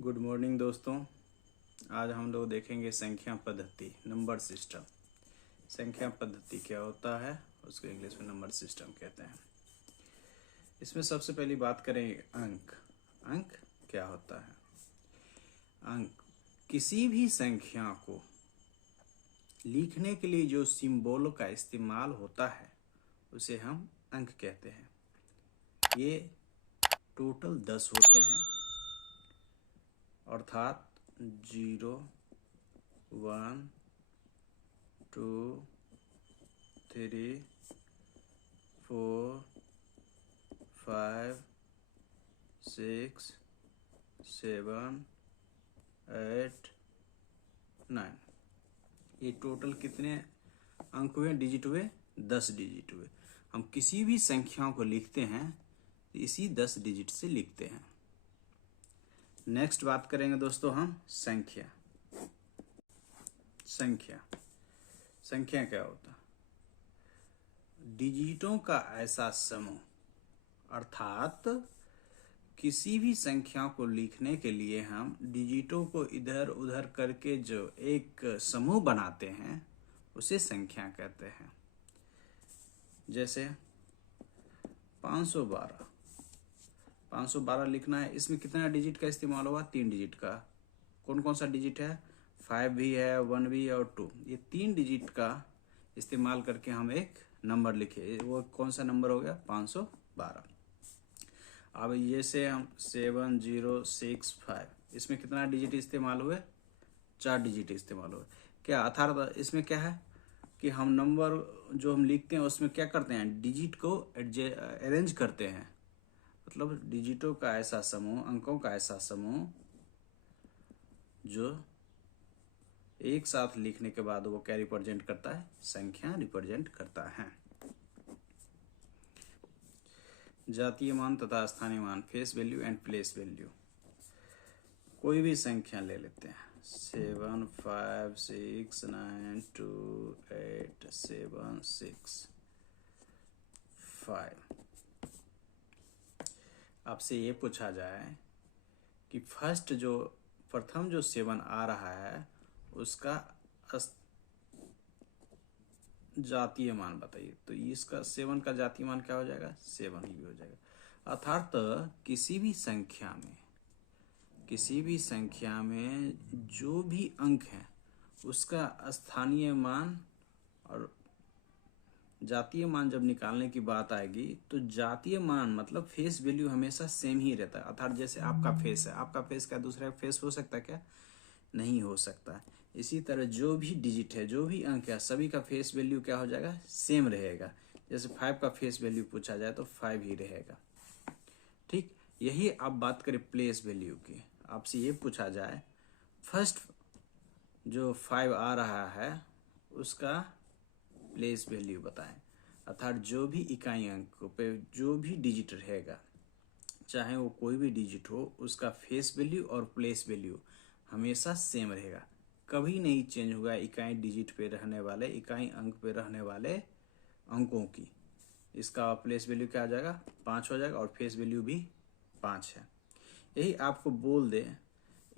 Good morning दोस्तों। आज हम लोग देखेंगे संख्या पद्धति, नंबर सिस्टम। संख्या पद्धति क्या होता है, उसको इंग्लिश में नंबर सिस्टम कहते हैं। इसमें सबसे पहली बात करेंगे अंक। अंक क्या होता है? अंक किसी भी संख्या को लिखने के लिए जो सिंबल का इस्तेमाल होता है उसे हम अंक कहते हैं। ये टोटल 10 होते हैं, अर्थात 0, 1, 2, 3, 4, 5, 6, 7, 8, 9। ये टोटल कितने अंक हुए, डिजिट हुए? 10 डिजिट हुए। हम किसी भी संख्याओं को लिखते हैं तो इसी 10 डिजिट से लिखते हैं। नेक्स्ट बात करेंगे दोस्तों हम संख्या। संख्या क्या होता है? डिजिटों का ऐसा समूह, अर्थात किसी भी संख्या को लिखने के लिए हम डिजिटों को इधर उधर करके जो एक समूह बनाते हैं उसे संख्या कहते हैं। जैसे 512 लिखना है, इसमें कितना डिजिट का इस्तेमाल होगा? 3 डिजिट का। कौन कौन सा डिजिट है? 5 भी है, 1 भी है और 2। ये 3 डिजिट का इस्तेमाल करके हम एक नंबर लिखे, वो कौन सा नंबर हो गया? 512। अब ये से हम 7065, इसमें कितना डिजिट इस्तेमाल हुए? 4 डिजिट इस्तेमाल हुए। क्या अर्थात इसमें क्या है कि हम नंबर जो हम लिखते हैं उसमें क्या करते हैं? डिजिट को अरेंज करते हैं। मतलब डिजिटों का ऐसा समूह, अंकों का ऐसा समूह जो एक साथ लिखने के बाद वो क्या रिप्रेजेंट करता है? संख्या रिप्रेजेंट करता है। जातीय मान तथा स्थानीय मान, face value and place value. कोई भी संख्या ले लेते हैं, 7 5 6 9 2 8 7 6 5। आपसे ये पूछा जाए कि प्रथम जो 7 आ रहा है उसका जातीय मान बताइए। तो इसका 7 का जातीय मान क्या हो जाएगा? 7 ही हो जाएगा। अर्थात किसी भी संख्या में जो भी अंक है उसका स्थानीय मान और जातीय मान जब निकालने की बात आएगी तो जातीय मान मतलब फेस वैल्यू हमेशा सेम ही रहता है। अर्थात जैसे आपका फेस है, आपका फेस का दूसरा फेस हो सकता है क्या? नहीं हो सकता। इसी तरह जो भी डिजिट है, जो भी अंक है, सभी का फेस वैल्यू क्या हो जाएगा? सेम रहेगा। जैसे 5 का फेस वैल्यू पूछा जाए तो 5 ही रहेगा। ठीक, यही आप बात करें प्लेस वैल्यू की। आपसे ये पूछा जाए फर्स्ट जो 5 आ रहा है उसका प्लेस वैल्यू बताएं। अर्थात जो भी इकाई अंक पे जो भी डिजिट रहेगा, चाहे वो कोई भी डिजिट हो, उसका फेस वैल्यू और प्लेस वैल्यू हमेशा सेम रहेगा, कभी नहीं चेंज होगा। इकाई डिजिट पे रहने वाले, इकाई अंक पे रहने वाले अंकों की, इसका प्लेस वैल्यू क्या आ जाएगा? 5 हो जाएगा और फेस वैल्यू भी 5 है। यही आपको बोल दे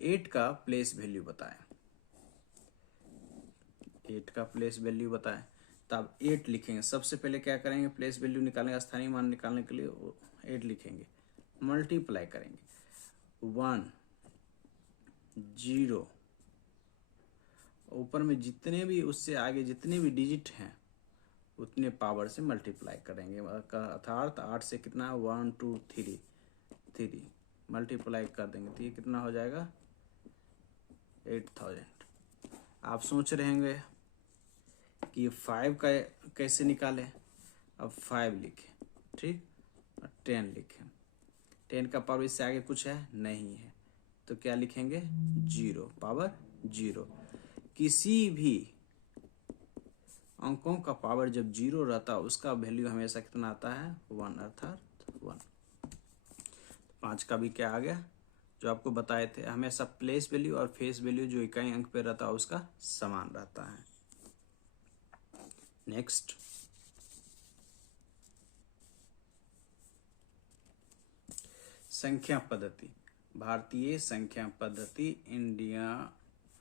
8 का प्लेस वैल्यू बताएं, 8 का प्लेस वैल्यू बताएं, तब 8 लिखेंगे। सबसे पहले क्या करेंगे? प्लेस वैल्यू निकालेंगे, स्थानीय मान निकालने के लिए 8 लिखेंगे, मल्टीप्लाई करेंगे 1 0, ऊपर में जितने भी उससे आगे जितने भी डिजिट हैं उतने पावर से मल्टीप्लाई करेंगे। अर्थात 8 से कितना? 1 2 3 मल्टीप्लाई कर देंगे तो ये कितना हो जाएगा? 8000। आप सोच रहे होंगे कि 5 का कैसे निकालें। अब 5 लिखें, ठीक, और 10 लिखें। 10 का पावर इससे आगे कुछ है? नहीं है, तो क्या लिखेंगे? 0, पावर 0। किसी भी अंकों का पावर जब 0 रहता है उसका वैल्यू हमेशा कितना आता है? 1, अर्थात 1। 5 का भी क्या आ गया जो आपको बताए थे? हमेशा प्लेस वैल्यू और फेस वैल्यू जो इकाई अंक पे रहता है उसका समान रहता है। नेक्स्ट, संख्या पद्धति। भारतीय संख्या पद्धति इंडिया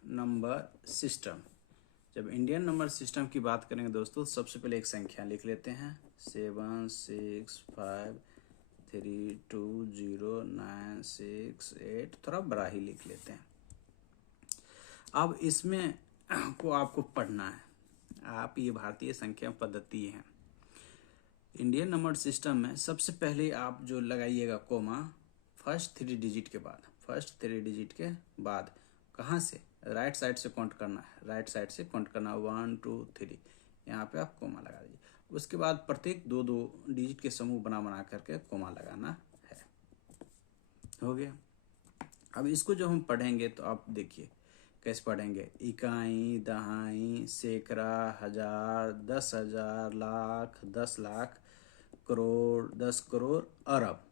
नंबर सिस्टम। जब इंडियन नंबर सिस्टम की बात करेंगे दोस्तों, सबसे पहले एक संख्या लिख लेते हैं 765320968, थोड़ा बड़ा ही लिख लेते हैं। अब इसमें को आपको पढ़ना है। आप ये भारतीय संख्या पद्धति है, इंडियन नंबर सिस्टम में सबसे पहले आप जो लगाइएगा कोमा फर्स्ट 3 डिजिट के बाद, फर्स्ट 3 डिजिट के बाद कहाँ से, राइट साइड से काउंट करना है, राइट साइड से काउंट करना 1 2 3, यहाँ पे आप कोमा लगा दीजिए। उसके बाद प्रत्येक 2 डिजिट के समूह बना करके कोमा लगाना है। हो गया। अब इसको जब हम पढ़ेंगे तो आप देखिए कैसे पढ़ेंगे, इकाई, दहाई, सैकड़ा, हजार, 10,000, लाख, 10 लाख, करोड़, 10 करोड़, अरब।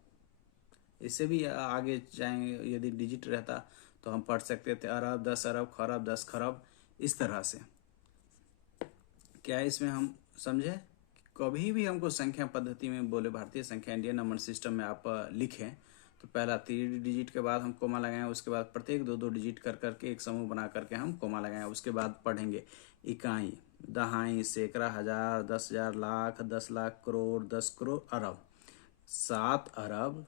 इससे भी आगे जाएंगे, यदि डिजिट रहता तो हम पढ़ सकते थे अरब, 10 अरब, खरब, 10 खरब, इस तरह से। क्या इसमें हम समझे? कभी भी हमको संख्या पद्धति में बोले भारतीय संख्या इंडियन नंबर सिस्टम में आप लिखें तो पहला 3 डिजिट के बाद हम कोमा लगाएं, उसके बाद प्रत्येक 2 डिजिट कर करके एक समूह बना करके हम कोमा लगाएं। उसके बाद पढ़ेंगे इकाई, दहाई, सैकड़ा, हजार, 10,000, लाख, 10 लाख, करोड़, 10 करोड़, अरब। 7 अरब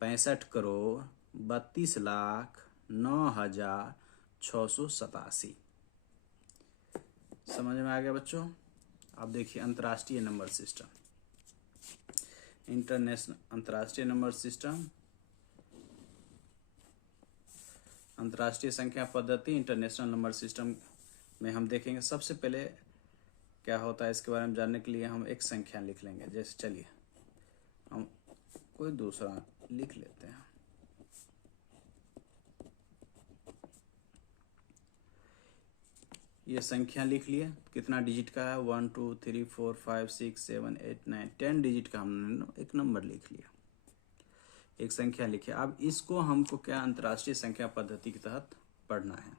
65 करोड़ 32 लाख 9,687। समझ में आ गया बच्चों? अब देखिए अंतर्राष्ट्रीय नंबर सिस्टम, इंटरनेशनल अंतर्राष्ट्रीय नंबर सिस्टम, अंतर्राष्ट्रीय संख्या पद्धति इंटरनेशनल नंबर सिस्टम में हम देखेंगे। सबसे पहले क्या होता है इसके बारे में जानने के लिए हम एक संख्या लिख लेंगे। जैसे चलिए हम कोई दूसरा लिख लेते हैं। ये संख्या लिख लिए, कितना डिजिट का है, 1 2 3 4 5 6 7 8 9 10 डिजिट का हमने एक नंबर लिख लिया, एक संख्या लिखी। अब इसको हमको क्या अंतर्राष्ट्रीय संख्या पद्धति के तहत पढ़ना है।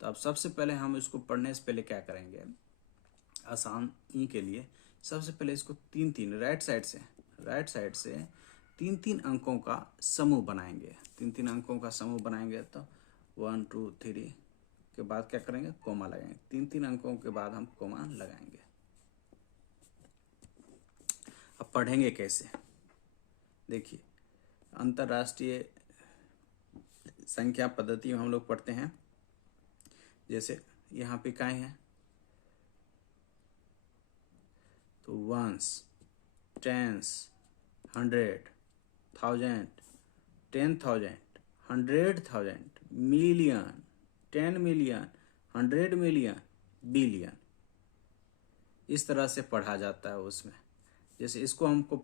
तो अब सबसे पहले हम इसको पढ़ने से पहले क्या करेंगे, आसानी के लिए सबसे पहले इसको 3 राइट साइड से 3 अंकों का समूह बनाएंगे। 3 अंकों का समूह बनाएंगे तो 1 2 3 के बाद क्या करेंगे, कोमा लगाएंगे। 3 अंकों के बाद हम कोमा लगाएंगे। अब पढ़ेंगे कैसे, देखिए अंतर्राष्ट्रीय संख्या पद्धति में हम लोग पढ़ते हैं। जैसे यहाँ पे क्या है, तो ones, tens, 100, 1000, 10,000, 100,000, million, 10 million, 100 million, billion, इस तरह से पढ़ा जाता है उसमें। जैसे इसको हमको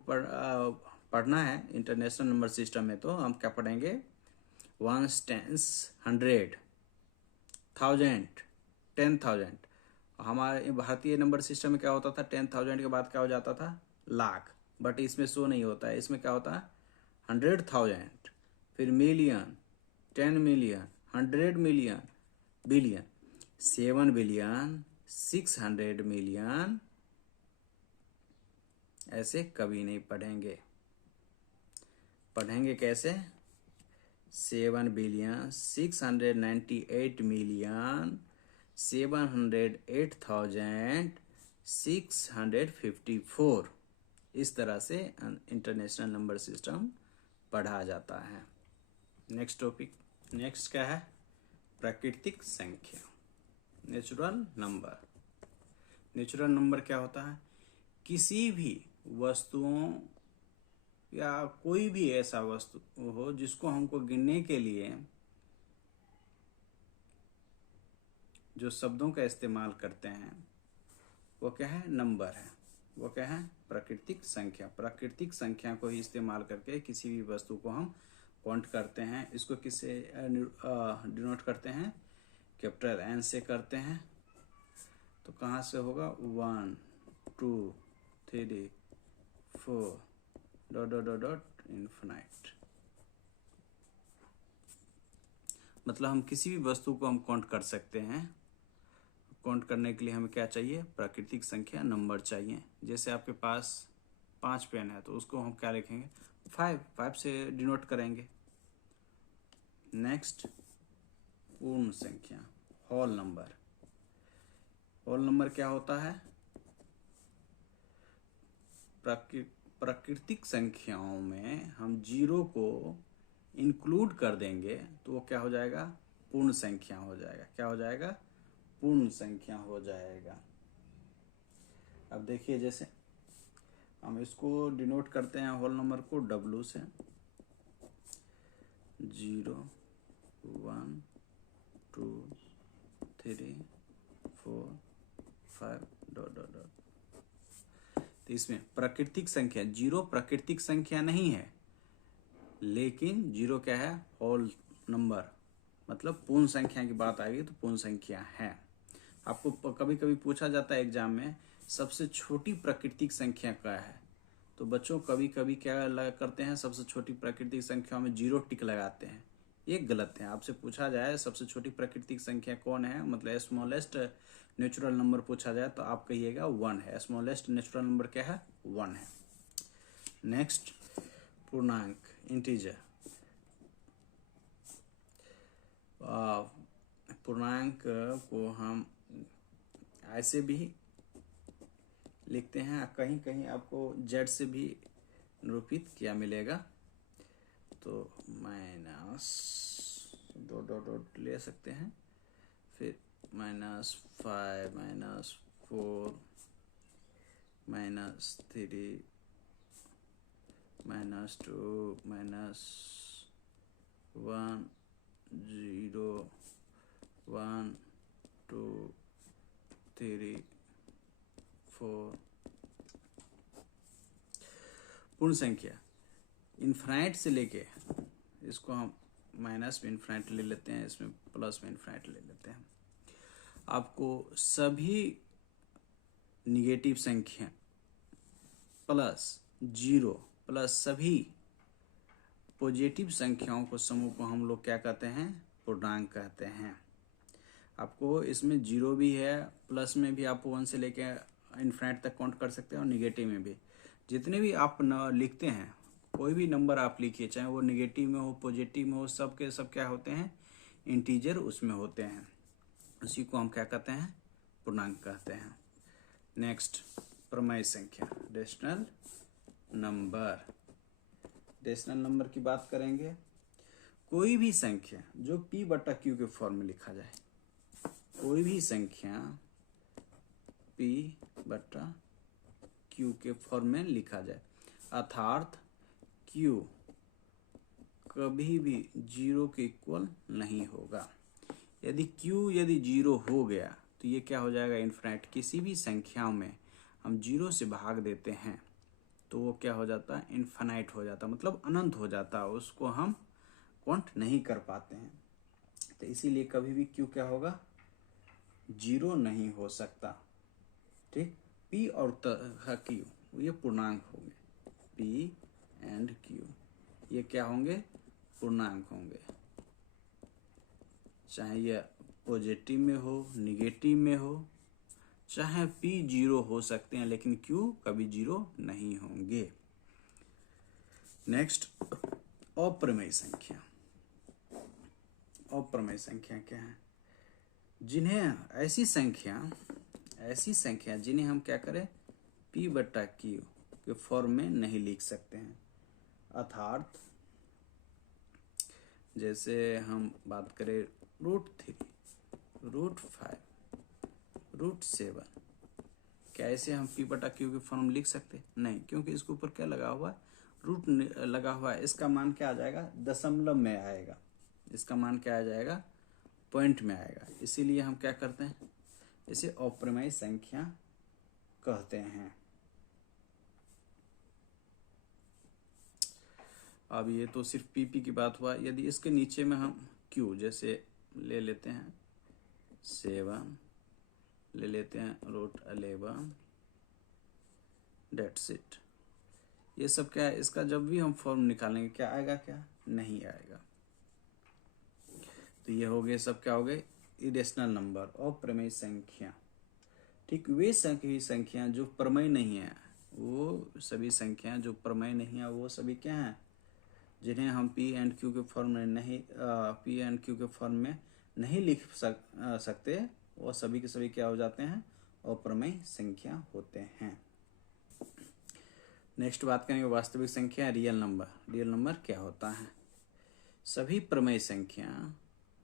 पढ़ना है इंटरनेशनल नंबर सिस्टम में, तो हम क्या पढ़ेंगे, 1 टेंस 100, 1000, 10,000। हमारे भारतीय नंबर सिस्टम में क्या होता था, 10,000 के बाद क्या हो जाता था, लाख, बट इसमें शो नहीं होता है। इसमें क्या होता है 100,000, फिर million, 10 million, 100 million, billion, 7 billion, 600 million, ऐसे कभी नहीं पढ़ेंगे। पढ़ेंगे कैसे, 7 बिलियन 698 मिलियन 708,654, इस तरह से इंटरनेशनल नंबर सिस्टम पढ़ा जाता है। नेक्स्ट टॉपिक, नेक्स्ट क्या है, प्राकृतिक संख्या, नेचुरल नंबर। नेचुरल नंबर क्या होता है, किसी भी वस्तुओं या कोई भी ऐसा वस्तु हो जिसको हमको गिनने के लिए जो शब्दों का इस्तेमाल करते हैं वो क्या है, नंबर है। वो क्या है, प्राकृतिक संख्या। प्राकृतिक संख्या को ही इस्तेमाल करके किसी भी वस्तु को हम काउंट करते हैं। इसको किससे डिनोट करते हैं, कैपिटल एन से करते हैं। तो कहाँ से होगा, 1 2 3 4 dot dot dot dot infinite. मतलब हम किसी भी वस्तु को हम काउंट कर सकते हैं। काउंट करने के लिए हमें क्या चाहिए, प्राकृतिक संख्या, नंबर चाहिए। जैसे आपके पास 5 पेन है तो उसको हम क्या लिखेंगे, 5 से डिनोट करेंगे। नेक्स्ट पूर्ण संख्या, होल नंबर। होल नंबर क्या होता है? प्राकृतिक संख्याओं में हम जीरो को इंक्लूड कर देंगे तो वो क्या हो जाएगा? पूर्ण संख्या हो जाएगा। क्या हो जाएगा? पूर्ण संख्या हो जाएगा। अब देखिए, जैसे हम इसको डिनोट करते हैं होल नंबर को W से, 0 1 2 3 4 5 डॉट डॉट डॉट। तो इसमें प्राकृतिक संख्या, जीरो प्राकृतिक संख्या नहीं है, लेकिन जीरो क्या है? होल नंबर, मतलब पूर्ण संख्या की बात आएगी तो पूर्ण संख्या है। आपको कभी कभी पूछा जाता है एग्जाम में, सबसे छोटी प्राकृतिक संख्या क्या है? तो बच्चों कभी कभी क्या करते हैं, सबसे छोटी प्राकृतिक संख्या में जीरो टिक लगाते हैं। ये गलत है। आपसे पूछा जाए सबसे छोटी प्राकृतिक संख्या कौन है, मतलब स्मॉलेस्ट नेचुरल नंबर पूछा जाए तो आप कहिएगा 1 है। स्मॉलेस्ट नेचुरल नंबर क्या है? 1 है। नेक्स्ट पूर्णांक, इंटीजर। पूर्णांक को हम ऐसे भी लिखते हैं, कहीं कहीं आपको जेड से भी निरूपित किया मिलेगा। तो माइनस दो डॉट डॉट ले सकते हैं, फिर -5 -4 -3 -2 -1 0 1 2 3 4। पूर्ण संख्या इनफाइनाइट से लेके, इसको हम माइनस में इनफाइनाइट ले लेते हैं, इसमें प्लस में इनफाइनाइट ले लेते हैं। आपको सभी निगेटिव संख्या प्लस जीरो प्लस सभी पॉजिटिव संख्याओं को समूह को हम लोग क्या कहते हैं? पूर्णांक कहते हैं। आपको इसमें जीरो भी है, प्लस में भी आप 1 से लेके इनफाइनाइट तक काउंट कर सकते हैं, और निगेटिव में भी। जितने भी आप लिखते हैं, कोई भी नंबर आप लिखिए, चाहे वो निगेटिव में हो पॉजिटिव में हो, सब के सब क्या होते हैं? इंटीजर उसमें होते हैं। उसी को हम क्या कहते हैं? पूर्णांक कहते हैं। नेक्स्ट प्रमेय संख्या, रेशनल नंबर। रेशनल नंबर की बात करेंगे, कोई भी संख्या जो P/Q के फॉर्म में लिखा जाए, कोई भी संख्या P/Q के फॉर्म में लिखा जाए, अर्थात Q कभी भी जीरो के इक्वल नहीं होगा। यदि Q जीरो हो गया तो ये क्या हो जाएगा? इनफाइनाइट। किसी भी संख्या में हम जीरो से भाग देते हैं तो वो क्या हो जाता है? इनफाइनाइट हो जाता है, मतलब अनंत हो जाता है, उसको हम काउंट नहीं कर पाते हैं। तो इसीलिए कभी भी Q क्या होगा? जीरो नहीं हो सकता। ठीक, P और Q ये पूर्णांक होंगे। P एंड Q ये क्या होंगे? पूर्णांक होंगे। चाहे ये पॉजिटिव में हो, निगेटिव में हो, चाहे P जीरो हो सकते हैं, लेकिन Q कभी जीरो नहीं होंगे। नेक्स्ट अप्रमेय संख्या। अप्रमेय संख्या क्या है? जिन्हें ऐसी संख्या जिन्हें हम क्या करें? P/Q के फॉर्म में नहीं लिख सकते हैं। अर्थात जैसे हम बात करें √3, √5, √7, क्या ऐसे हम P/Q के फॉर्म लिख सकते? नहीं, क्योंकि इसके ऊपर क्या लगा हुआ है? रूट लगा हुआ है। इसका मान क्या आ जाएगा? दशमलव में आएगा। इसका मान क्या आ जाएगा? पॉइंट में आएगा। इसीलिए हम क्या करते हैं? इसे अप्रमेय संख्या कहते हैं। अब ये तो सिर्फ PP की बात हुआ। यदि इसके नीचे में हम Q जैसे ले लेते हैं 7, ले लेते हैं √11, डेट्स इट। ये सब क्या है? इसका जब भी हम फॉर्म निकालेंगे क्या आएगा? क्या नहीं आएगा। तो ये हो गए, सब क्या हो गए? इरेशनल नंबर, अप्रमेय संख्या। ठीक, वे संख्या जो प्रमेय नहीं है, वो सभी संख्या जो प्रमेय नहीं है, वो सभी क्या हैं? जिन्हें हम पी एंड क्यू के फॉर्म में नहीं लिख सकते, वो सभी के सभी क्या हो जाते हैं, अप्रमेय संख्या होते हैं। नेक्स्ट बात करेंगे वास्तविक संख्या, रियल नंबर। रियल नंबर क्या होता है? सभी प्रमेय संख्या,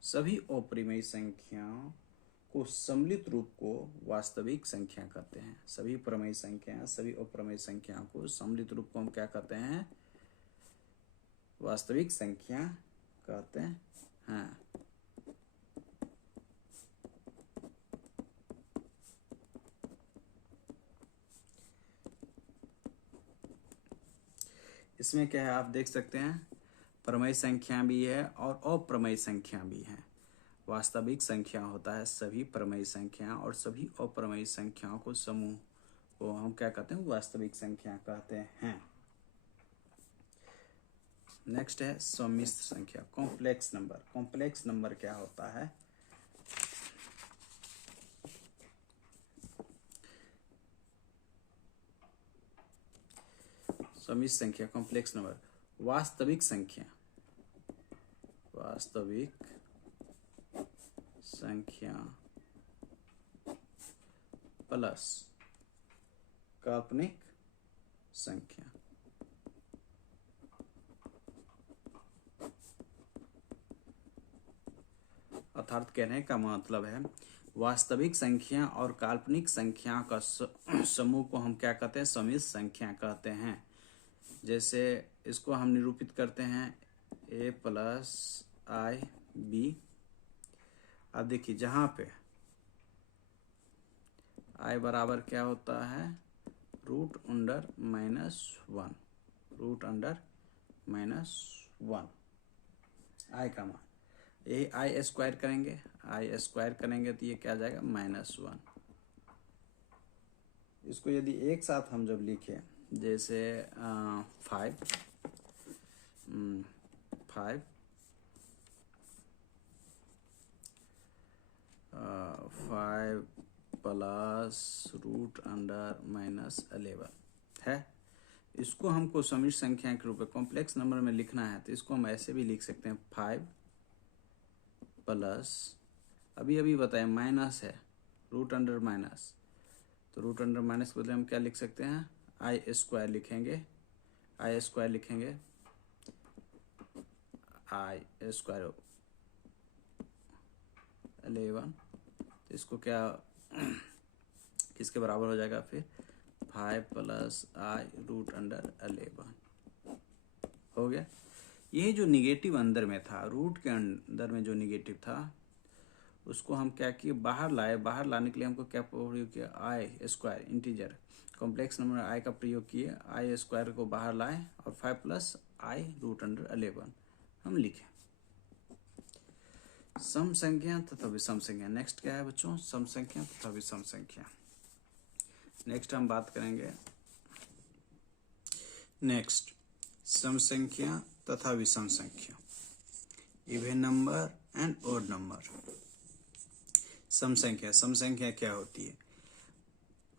सभी अप्रमेय संख्याओं को सम्मिलित रूप को वास्तविक संख्या कहते हैं। सभी प्रमेय संख्या, सभी अप्रमेय संख्याओं को सम्मिलित रूप को हम क्या कहते हैं? वास्तविक संख्या कहते हैं। इसमें क्या है, आप देख सकते हैं, प्रमेय संख्या भी है और अप्रमेय संख्या भी है। वास्तविक संख्या होता है सभी प्रमेय संख्या और सभी अप्रमेय संख्याओं को समूह को हम क्या कहते हैं? वास्तविक संख्या कहते हैं। नेक्स्ट है सम्मिश्र संख्या, कॉम्प्लेक्स नंबर। कॉम्प्लेक्स नंबर क्या होता है? सम्मिश्र संख्या, कॉम्प्लेक्स नंबर, वास्तविक संख्या, वास्तविक संख्या प्लस काल्पनिक संख्या। अर्थात कहने का मतलब है वास्तविक संख्या और काल्पनिक संख्या का समूह को हम क्या कहते हैं? सम्मिश्र संख्या कहते हैं। जैसे इसको हम निरूपित करते हैं a प्लस आई बी। अब देखिए जहां पे i बराबर क्या होता है? Root under -1, root under -1 i का मान, ये आई स्क्वायर करेंगे, आई स्क्वायर करेंगे तो ये क्या आ जाएगा? -1। इसको यदि एक साथ हम जब लिखें, जैसे 5 प्लस रूट अंडर -11 है। इसको हमको सम्मिश्र संख्या के रूप में कॉम्प्लेक्स नंबर में लिखना है, तो इसको हम ऐसे भी लिख सकते हैं 5 प्लस, अभी बताएं माइनस है, रूट अंडर माइनस, तो रूट अंडर माइनस के बदले हम क्या लिख सकते हैं? आई स्क्वायर लिखेंगे, आई स्क्वायर लिखेंगे, आई स्क्वायर 11, इसको क्या किसके बराबर हो जाएगा फिर? 5 प्लस आई रूट अंडर 11 हो गया। ये जो निगेटिव अंदर में था, रूट के अंदर में जो निगेटिव था, उसको हम क्या किए? बाहर लाए। बाहर लाने के लिए हमको क्या प्रयोग किया? आई स्क्वायर, इंटीजर कॉम्प्लेक्स नंबर आई का प्रयोग किए, आई स्क्वायर को बाहर लाए और 5 प्लस आई रूट अंडर 11 हम लिखे। सम संख्या तथा विषम संख्या। नेक्स्ट क्या है बच्चों? सम संख्या तथा विषम संख्या। नेक्स्ट हम बात करेंगे नेक्स्ट सम संख्या तथा विषम संख्या, even number and odd number. सम संख्या, सम संख्या क्या होती है?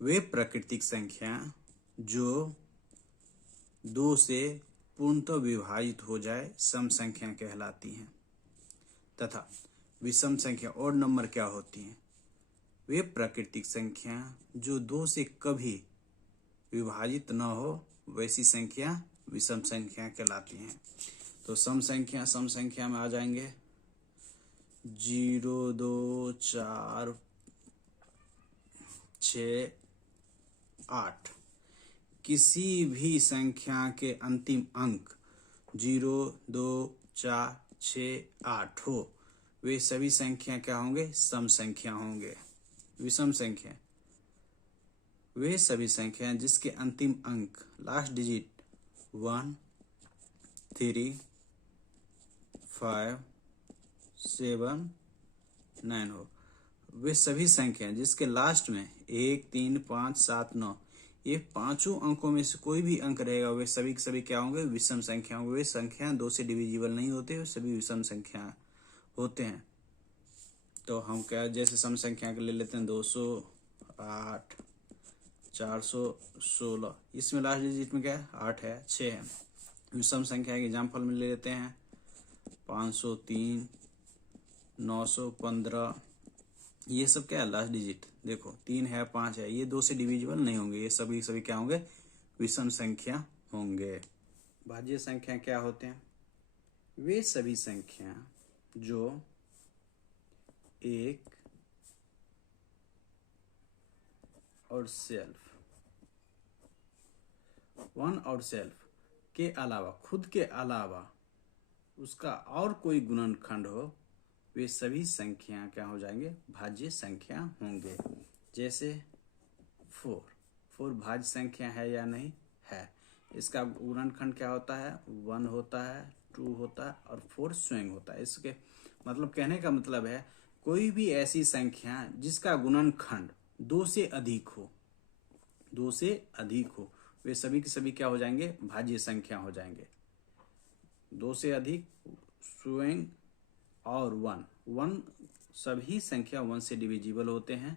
वे प्राकृतिक संख्या जो 2 से पूर्णतः विभाजित हो जाए सम संख्या कहलाती हैं। तथा विषम संख्या, ओड नंबर क्या होती है? वे प्राकृतिक संख्या जो 2 से कभी विभाजित न हो वैसी संख्या विषम संख्या कहलाती हैं। तो सम संख्या में आ जाएंगे 0, 2, 4, 6, 8। किसी भी संख्या के अंतिम अंक 0, 2, 4, 6, 8 हो, वे सभी संख्या क्या होंगे? सम संख्या होंगे। विषम संख्या, वे सभी संख्या जिसके अंतिम अंक लास्ट डिजिट 1, 3, 5, 7, 9 हो, वे सभी संख्या जिसके लास्ट में 1, 3, 5, 7, 9, ये पांचों अंकों में से कोई भी अंक रहेगा, वे सभी के सभी क्या होंगे? विषम संख्या होंगे। वे संख्या 2 से डिविजिबल नहीं होते, वे सभी विषम संख्या होते हैं। तो हम क्या, जैसे सम संख्या के ले लेते हैं 208, 416, इसमें लास्ट डिजिट में क्या है? 8 है, 6 है। विषम संख्या के एग्जाम्पल में ले लेते हैं 503, 915। ये सब क्या है, लास्ट डिजिट देखो 3 है 5 है, ये 2 से डिविजिबल नहीं होंगे, ये सभी क्या होंगे, विषम संख्या होंगे। भाज्य संख्या क्या होते हैं, वे सभी संख्या जो एक और सेल्फ, वन और सेल्फ के अलावा, खुद के अलावा उसका और कोई गुणनखंड हो, वे सभी संख्या क्या हो जाएंगे, भाज्य संख्या होंगे। जैसे 4 भाज्य संख्या है या नहीं है, इसका गुणनखंड क्या होता है, 1 होता है, 2 होता है और 4 स्वयं होता है। इसके मतलब कहने का मतलब है कोई भी ऐसी संख्या जिसका गुणनखंड 2 से अधिक हो, 2 से अधिक हो, वे सभी के सभी क्या हो जाएंगे, भाज्य संख्या हो जाएंगे। 2 से अधिक, स्वयं और 1 सभी संख्या 1 से डिविजिबल होते हैं।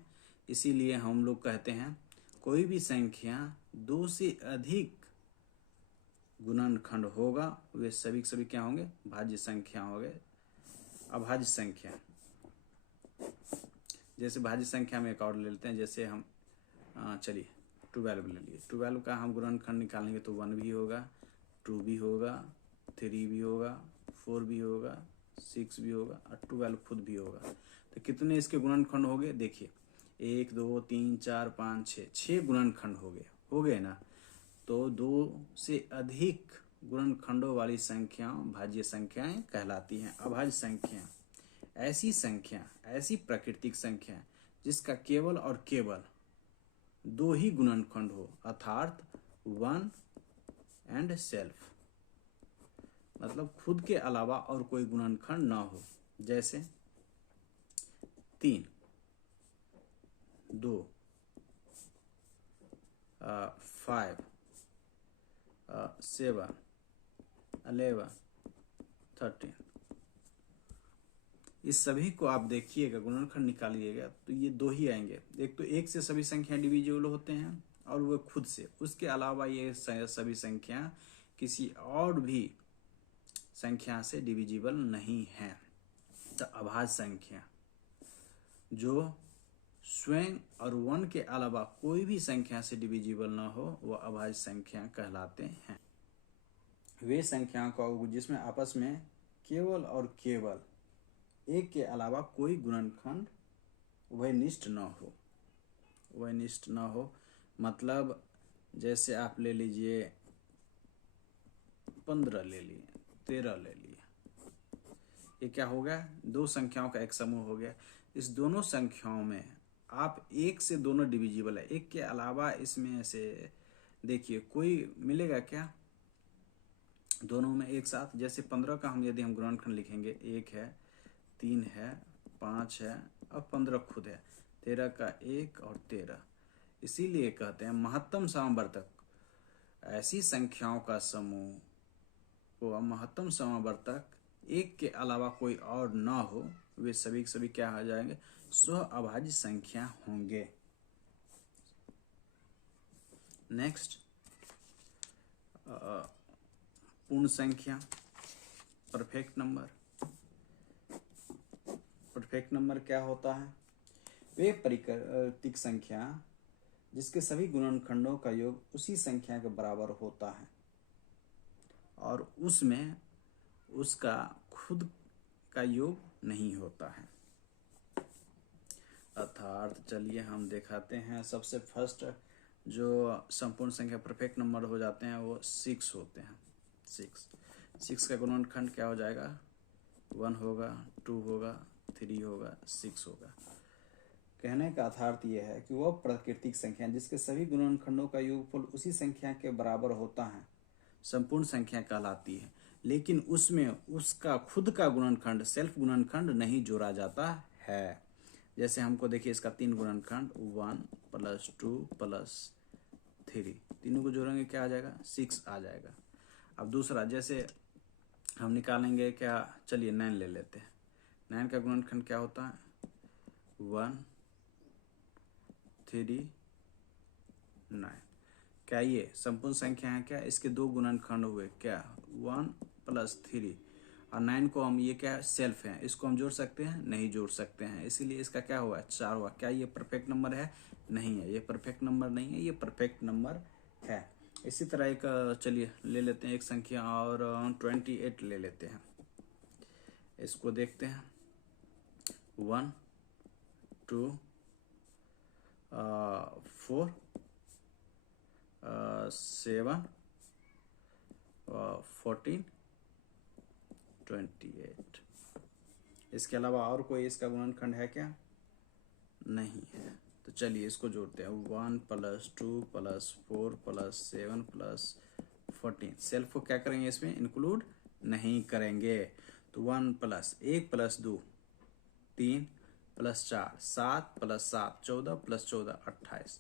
इसीलिए हम लोग कहते हैं कोई भी संख्या 2 से अधिक गुणनखंड होगा, वे सभी के सभी क्या होंगे, भाज्य संख्या होंगे। अभाज्य संख्या, जैसे भाज्य संख्या में एक और ले लेते हैं, जैसे हम चलिए 12 ले लिए। 12 का हम गुणनखंड निकालेंगे तो 1 भी होगा, 2 भी होगा, 3 भी होगा, 4 भी होगा, 6 भी होगा और 12 खुद भी होगा। तो कितने इसके गुणनखंड हो गए, देखिए 1 2 3 4 5 6, 6 गुणनखंड हो गए ना। तो 2 से अधिक गुणनखंडों वाली संख्या भाज्य संख्याएं कहलाती हैं। अभाज्य संख्या ऐसी प्राकृतिक संख्या जिसका केवल और केवल 2 ही गुणनखंड हो, अर्थात 1 एंड सेल्फ, मतलब खुद के अलावा और कोई गुणनखंड ना हो। जैसे 3, 2, 5, 7, 11, 13, इस सभी को आप देखिएगा, गुणनखंड निकालिएगा तो ये 2 ही आएंगे। एक तो 1 से सभी संख्या डिविजिबल होते हैं और वो खुद से, उसके अलावा ये सभी संख्या किसी और भी संख्या से डिविजिबल नहीं है। तो अभाज्य संख्या जो स्वयं और 1 के अलावा कोई भी संख्या से डिविजिबल ना हो, वह अभाज्य संख्या कहलाते हैं। वे संख्याओं का जिसमें आपस में केवल और केवल 1 के अलावा कोई गुणनखंड उभयनिष्ठ न हो। मतलब जैसे आप ले लीजिए 15 ले लिए, 13 ले लिए, ये क्या हो गया, 2 संख्याओं का एक समूह हो गया। इस दोनों संख्याओं में आप 1 से दोनों डिविजिबल है, 1 के अलावा इसमें से देखिए कोई मिलेगा क्या, दोनों में एक साथ। जैसे 15 का यदि हम गुणनखंड लिखेंगे, 1 है, 3 है, 5 है और 15 खुद है, 13 का 1 और 13। इसीलिए कहते हैं महत्तम समवर्तक ऐसी संख्याओं का समूह को, महत्तम समवर्तक 1 के अलावा कोई और ना हो, वे सभी के सभी क्या हो जाएंगे, स्व अभाज्य संख्या होंगे। नेक्स्ट, पूर्ण संख्या, परफेक्ट नंबर। परफेक्ट नंबर क्या होता है, वे प्राकृतिक संख्या जिसके सभी गुणनखंडों का योग उसी संख्या के बराबर होता है और उसमें उसका खुद का योग नहीं होता है। अर्थात चलिए हम दिखाते हैं। सबसे फर्स्ट जो संपूर्ण संख्या परफेक्ट नंबर हो जाते हैं वो 6 होते हैं। 6 का गुणनखंड क्या हो जाएगा, 1 होगा, 2 होगा, 3 होगा, 6 होगा। कहने का अर्थात यह है कि वह प्राकृतिक संख्या जिसके सभी गुणनखंडों का योगफल उसी संख्या के बराबर होता है संपूर्ण संख्या कहलाती है, लेकिन उसमें उसका खुद का गुणनखंड, सेल्फ गुणनखंड नहीं जोड़ा जाता है। जैसे हमको देखिए इसका 3 गुणनखंड 1 + 2 + 3, तीनों को जोड़ेंगे क्या आ जाएगा, 6 आ जाएगा। अब दूसरा जैसे हम निकालेंगे क्या, चलिए 9 ले लेते हैं। 9 का गुणनखंड क्या होता है, 1 3 9। क्या ये संपूर्ण संख्या है क्या? इसके दो गुणनखंड हुए क्या? 1 + 3 और 9 को हम, ये क्या सेल्फ है, इसको हम जोड़ सकते हैं? नहीं जोड़ सकते हैं, इसीलिए इसका क्या हुआ? 4 हुआ। क्या ये परफेक्ट नंबर है? नहीं है, ये परफेक्ट नंबर नहीं है, ये परफेक्ट नंबर है। इसी तरह एक चलिए ले लेते हैं एक संख्या और 28 ले लेते हैं। इसको देखते हैं। 1 2 4 7 14 28। इसके अलावा और कोई इसका गुणनखंड है क्या? नहीं है। तो चलिए इसको जोड़ते हैं। 1 + 2 + 4 + 7 + 14। सेल्फ को क्या करेंगे? इसमें इंक्लूड नहीं करेंगे। तो 1 + 1 + 2 3 + 4 7 + 7 14 + 14 28।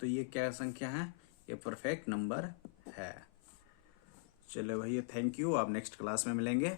तो ये क्या संख्या है? ये परफेक्ट नंबर है। चलो भैया, थैंक यू। आप नेक्स्ट क्लास में मिलेंगे।